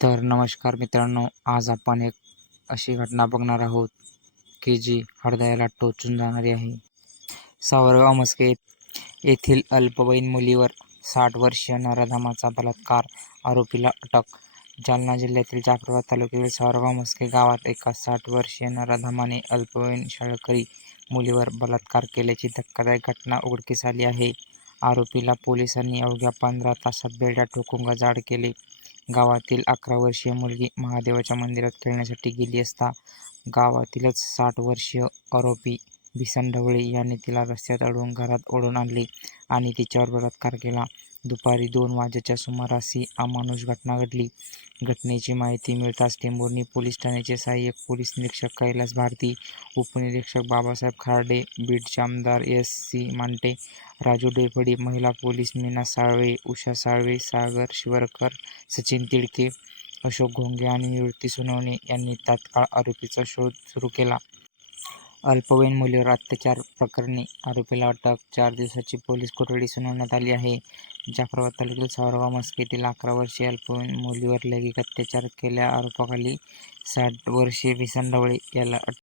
तर नमस्कार मित्रांनो आज आपण एक अशी घटना बघणार आहोत की जी हृदयाला टोचून जाणारी आहे. सावरगाव मस्के येथील अल्पवयीन मुलीवर साठ वर्षीय नराधमाचा बलात्कार आरोपीला अटक. जालना जिल्ह्यातील जाफराबाद तालुक्यातील सावरगाव मस्के गावात एका साठ वर्षीय नराधमाने अल्पवयीन शाळकरी मुलीवर बलात्कार केल्याची धक्कादायक घटना उघडकीस आली आहे. आरोपीला पोलिसांनी अवघ्या पंधरा तासात बेड्या ठोकून गजाड केले. गावातील अकरा वर्षीय मुलगी महादेवाच्या मंदिरात खेळण्यासाठी गेली असता गावातीलच साठ वर्षीय आरोपी भिसन ढवळे यांनी तिला रस्त्यात अडवून घरात ओढून आणले आणि तिच्यावर बलात्कार केला. दुपारी दोन वाजेच्या सुमारास ही अमानुष घटना घडली. घटनेची माहिती मिळताच टेंभुर्णी पोलीस ठाण्याचे सहाय्यक पोलीस निरीक्षक कैलास भारती उपनिरीक्षक बाबासाहेब खारडे बीडचे आमदार एस सी मांटे राजू डेफडी महिला पोलीस मीना साळवे उषा साळवे सागर शिवरकर सचिन तिडके अशोक घोंगे आणि निवृत्ती सोनवणे यांनी तात्काळ आरोपीचा शोध सुरू केला. अल्पवयीन मुलीवर अत्याचार प्रकरणी आरोपीला अटक. चार दिवसाची पोलीस कोठडी सुनावण्यात आली आहे. जाफराबाद तालुक्यातील सावरगाव मस्केतील अकरा वर्षीय अल्पवयीन मुलीवर लैंगिक अत्याचार केल्या आरोपाखाली साठ वर्षीय भिसन ढवळे याला अटक